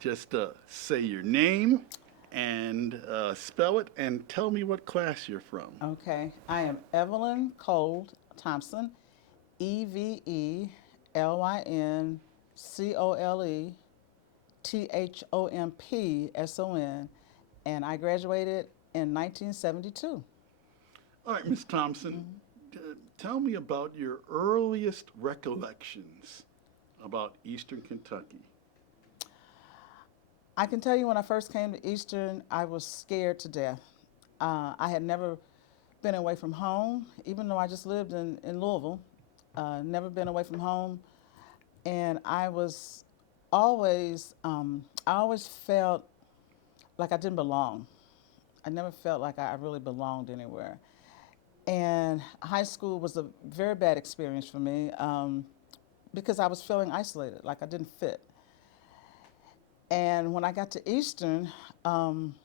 Just say your name and spell it and tell me what class you're from. Okay, I am Evelyn Cole Thompson, EvelynColeThompson, and I graduated in 1972. All right, Miss Thompson, tell me about your earliest recollections about Eastern Kentucky. I can tell you when I first came to Eastern, I was scared to death. I had never been away from home, even though I just lived in Louisville. Never been away from home, and I always felt like I didn't belong. I never felt like I really belonged anywhere. And high school was a very bad experience for me because I was feeling isolated, like I didn't fit. And when I got to Eastern, um,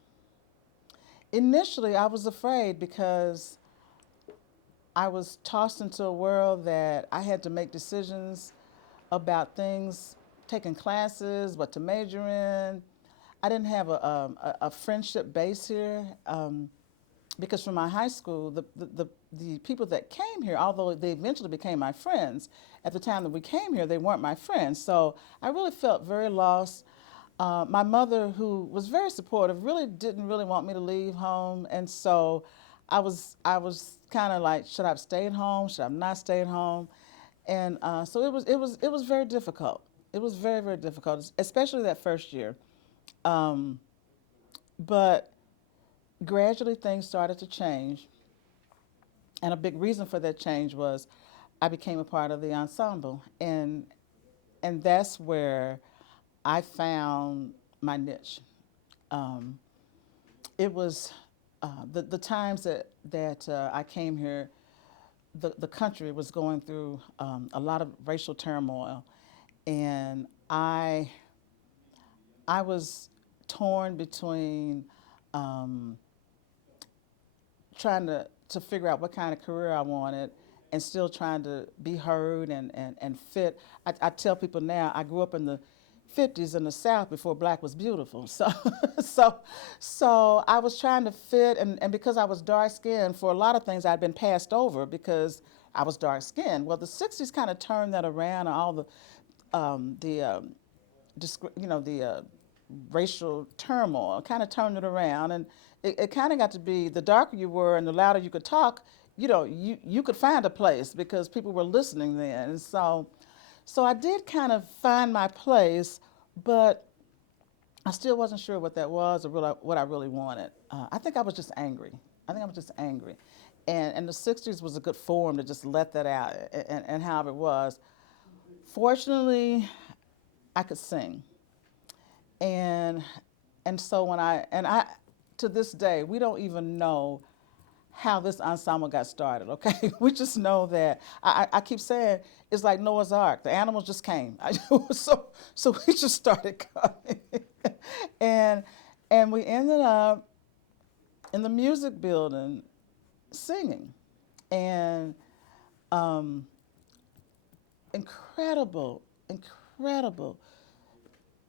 initially I was afraid because I was tossed into a world that I had to make decisions about things, taking classes, what to major in. I didn't have a friendship base here because from my high school, the people that came here, although they eventually became my friends, at the time that we came here, they weren't my friends. So I really felt very lost. My mother, who was very supportive, really didn't really want me to leave home, and so I was kind of like, should I stay at home? Should I not stay at home? And so it was very difficult. It was very difficult, especially that first year. Um, but gradually things started to change, and a big reason for that change was I became a part of the ensemble, and that's where I found my niche. Um, it was the times that I came here. The country was going through a lot of racial turmoil, and I was torn between um, trying to figure out what kind of career I wanted and still trying to be heard and fit. I tell people now I grew up in the 50s in the South before black was beautiful. So, so, so I was trying to fit, and because I was dark skinned, for a lot of things I'd been passed over because I was dark skinned. Well, the 60s kind of turned that around, and all the racial turmoil kind of turned it around, and it kind of got to be the darker you were and the louder you could talk, you could find a place because people were listening then. And so I did kind of find my place, but I still wasn't sure what that was or what I really wanted. I think I was just angry. I think I was just angry. And the 60s was a good forum to just let that out and how it was. Fortunately, I could sing. And and so when I to this day, we don't even know how this ensemble got started, okay? We just know that I keep saying it's like Noah's Ark. The animals just came. So we just started coming. and and we ended up in the music building singing. And um, incredible, incredible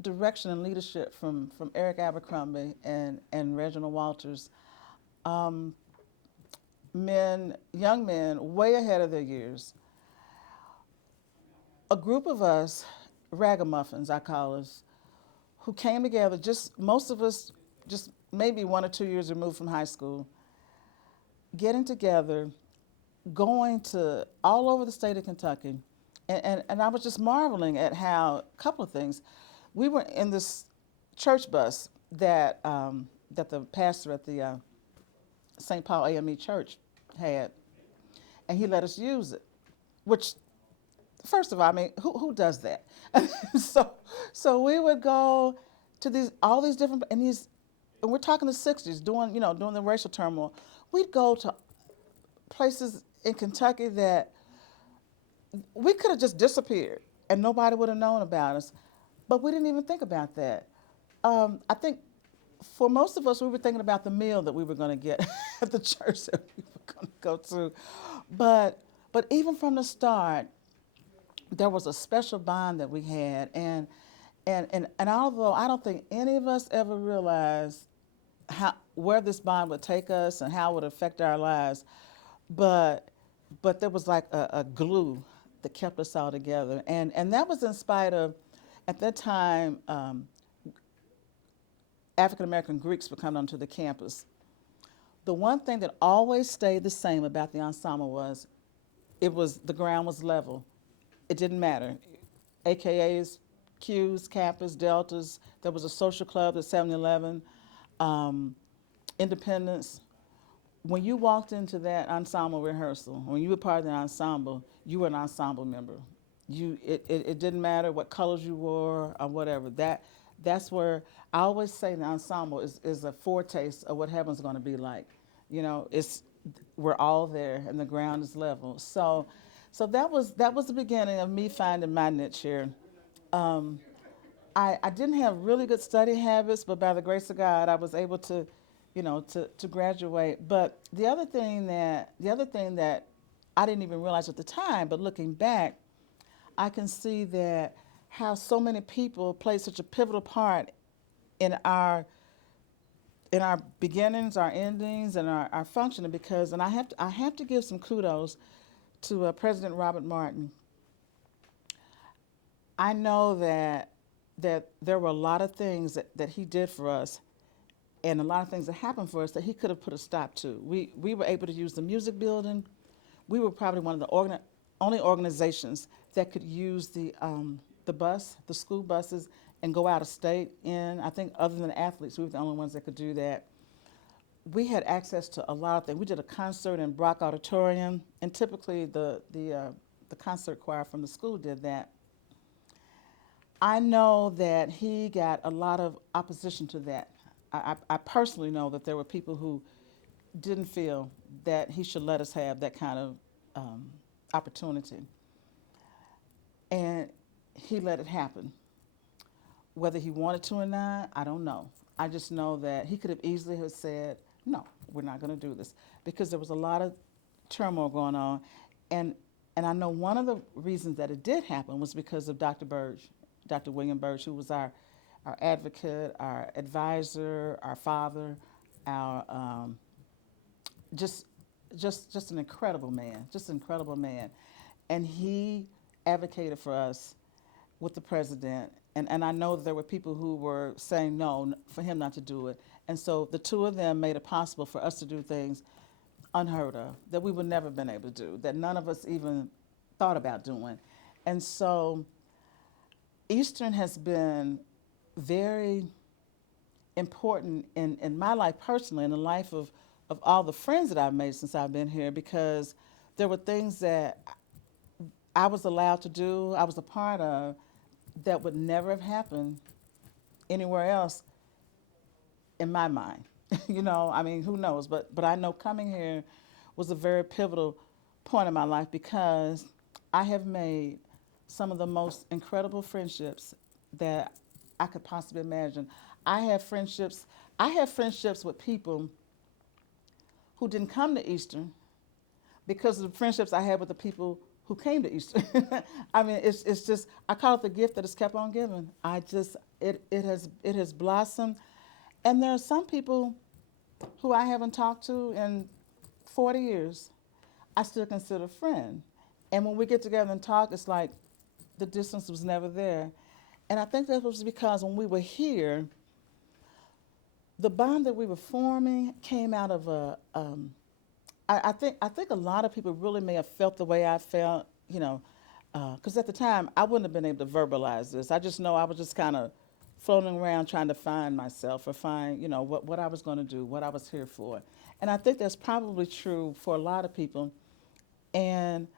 direction and leadership from Eric Abercrombie and Reginald Walters. Um, young men, way ahead of their years. A group of us, ragamuffins, I call us, who came together, just most of us, just maybe 1 or 2 years removed from high school, getting together, going to all over the state of Kentucky. And I was just marveling at how, a couple of things. We were in this church bus that the pastor at the St. Paul AME Church had, and he let us use it. Which, first of all, I mean, who does that? So we would go to all these different and we're talking the '60s, during the racial turmoil. We'd go to places in Kentucky that we could have just disappeared and nobody would have known about us, but we didn't even think about that. I think for most of us, we were thinking about the meal that we were going to get at the church that we were going to go to. But even from the start, there was a special bond that we had, And although I don't think any of us ever realized where this bond would take us and how it would affect our lives, but there was like a glue that kept us all together, and that was in spite of, at that time, African American Greeks were coming onto the campus. The one thing that always stayed the same about the ensemble was the ground was level. It didn't matter. AKAs, Qs, Kappas, Deltas. There was a social club at 7-Eleven, Independence. When you walked into that ensemble rehearsal, when you were part of the ensemble, you were an ensemble member. It didn't matter what colors you wore or whatever. That's where I always say the ensemble is a foretaste of what heaven's going to be like. You know, we're all there and the ground is level. So that was the beginning of me finding my niche here. I didn't have really good study habits, but by the grace of God, I was able to, to graduate. But the other thing that I didn't even realize at the time, but looking back, I can see that how so many people played such a pivotal part in our beginnings, our endings, and our functioning. Because, and I have to give some kudos to President Robert Martin. I know that there were a lot of things that he did for us, and a lot of things that happened for us that he could have put a stop to. We were able to use the music building. We were probably one of the only organizations that could use the school buses, and go out of state in. I think other than athletes, we were the only ones that could do that. We had access to a lot of things. We did a concert in Brock Auditorium, and typically the concert choir from the school did that. I know that he got a lot of opposition to that. I personally know that there were people who didn't feel that he should let us have that kind of opportunity. And he let it happen. Whether he wanted to or not, I don't know. I just know that he could have easily have said, no, we're not going to do this, because there was a lot of turmoil going on. And I know one of the reasons that it did happen was because of Dr. Berge, Dr. William Berge, who was our advocate, our advisor, our father, our just an incredible man, and he advocated for us with the president. And I know that there were people who were saying no, for him not to do it. And so the two of them made it possible for us to do things unheard of, that we would never have been able to do, that none of us even thought about doing. And so Eastern has been very important in my life personally, in the life of all the friends that I've made since I've been here, because there were things that I was allowed to do, I was a part of, that would never have happened anywhere else in my mind. I mean, who knows? But I know coming here was a very pivotal point in my life, because I have made some of the most incredible friendships that I could possibly imagine. I have friendships with people who didn't come to Eastern because of the friendships I had with the people who came to Eastern. I mean, it's just, I call it the gift that has kept on giving. It has blossomed. And there are some people who I haven't talked to in 40 years, I still consider a friend. And when we get together and talk, it's like the distance was never there. And I think that was because when we were here, the bond that we were forming came out of I think a lot of people really may have felt the way I felt, because at the time I wouldn't have been able to verbalize this. I just know I was just kind of floating around trying to find myself, or find, what I was going to do, what I was here for. And I think that's probably true for a lot of people. And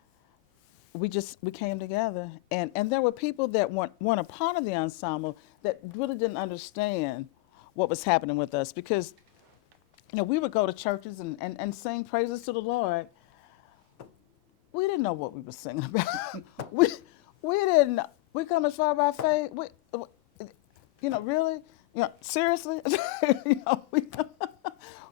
we came together, and there were people that weren't a part of the ensemble that really didn't understand what was happening with us, because we would go to churches and sing praises to the Lord. We didn't know what we were singing about. we didn't know. We come as far by faith. Really? Seriously?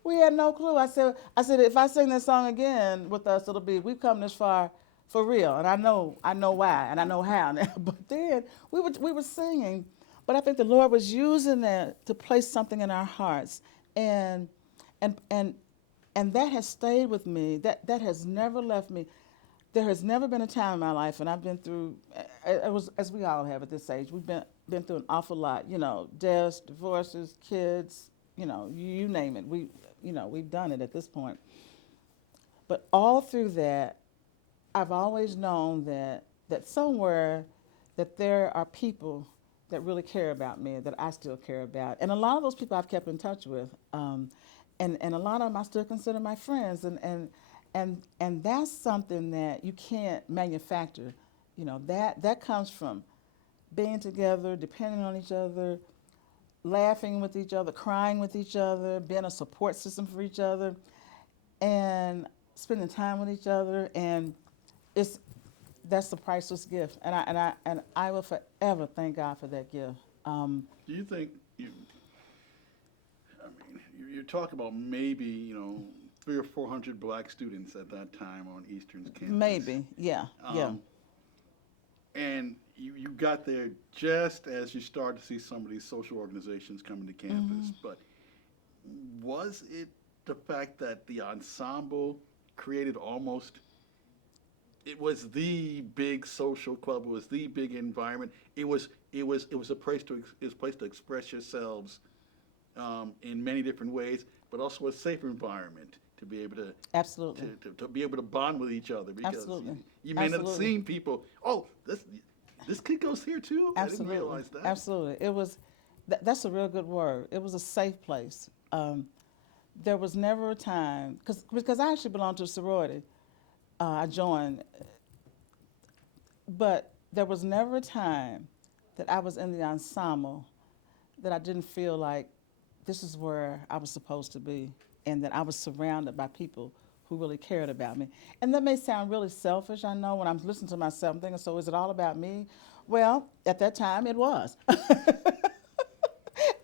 We had no clue. I said, if I sing this song again with us, it'll be, we've come this far for real. And I know why, and I know how now. But then we were singing, But I think the Lord was using that to place something in our hearts, and and and and that has stayed with me. That has never left me. There has never been a time in my life, and I've been through. It was as we all have at this age. We've been through an awful lot. You know, deaths, divorces, kids. You know, you name it. We've done it at this point. But all through that, I've always known that somewhere that there are people that really care about me, that I still care about. And a lot of those people I've kept in touch with. And a lot of them I still consider my friends. And that's something that you can't manufacture. You know, that comes from being together, depending on each other, laughing with each other, crying with each other, being a support system for each other, and spending time with each other. And that's the priceless gift. And I will forever thank God for that gift. Do you think I mean, you talk about maybe 300 or 400 black students at that time on Eastern's campus. Maybe, yeah, yeah. And you got there just as you started to see some of these social organizations coming to campus. But was it the fact that the ensemble created it was the big social club, it was the big environment, it was a place to express yourselves in many different ways, but also a safe environment to be able to Absolutely. to be able to bond with each other, because Absolutely. you may not have Absolutely. seen people. Oh, this kid goes here too. Absolutely. I didn't realize that. Absolutely. It was. That's a real good word. It was a safe place. There was never a time because I actually belonged to a sorority. I joined, but there was never a time that I was in the ensemble that I didn't feel like this is where I was supposed to be, and that I was surrounded by people who really cared about me. And that may sound really selfish, I know, when I'm listening to myself, I'm thinking, so is it all about me? Well, at that time, it was.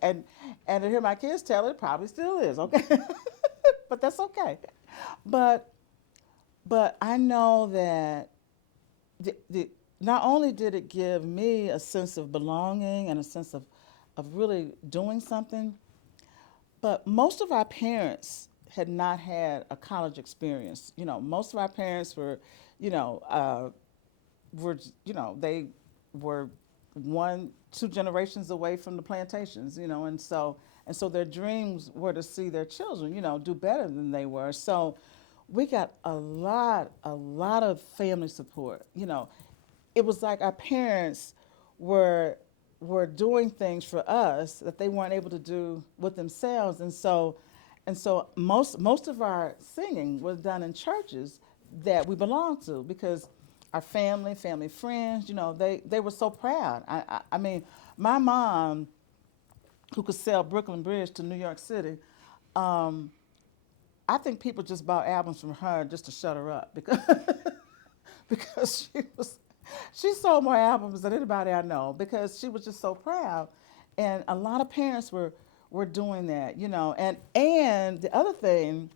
and to hear my kids tell it, it probably still is, okay? But that's okay. But I know that not only did it give me a sense of belonging and a sense of really doing something, but most of our parents had not had a college experience. You know, most of our parents were they were 1-2 generations away from the plantations, and so their dreams were to see their children, do better than they were. So we got a lot of family support. It was like our parents were doing things for us that they weren't able to do with themselves, and so most of our singing was done in churches that we belonged to, because our family friends, they were so proud. I mean, my mom, who could sell Brooklyn Bridge to New York City, I think people just bought albums from her just to shut her up, because she sold more albums than anybody I know, because she was just so proud. And a lot of parents were doing that, and the other thing,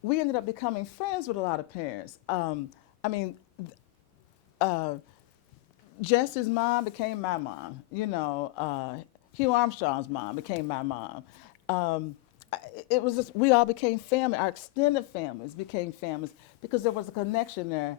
we ended up becoming friends with a lot of parents. Jesse's mom became my mom. Hugh Armstrong's mom became my mom. We all became family. Our extended families became families because there was a connection there.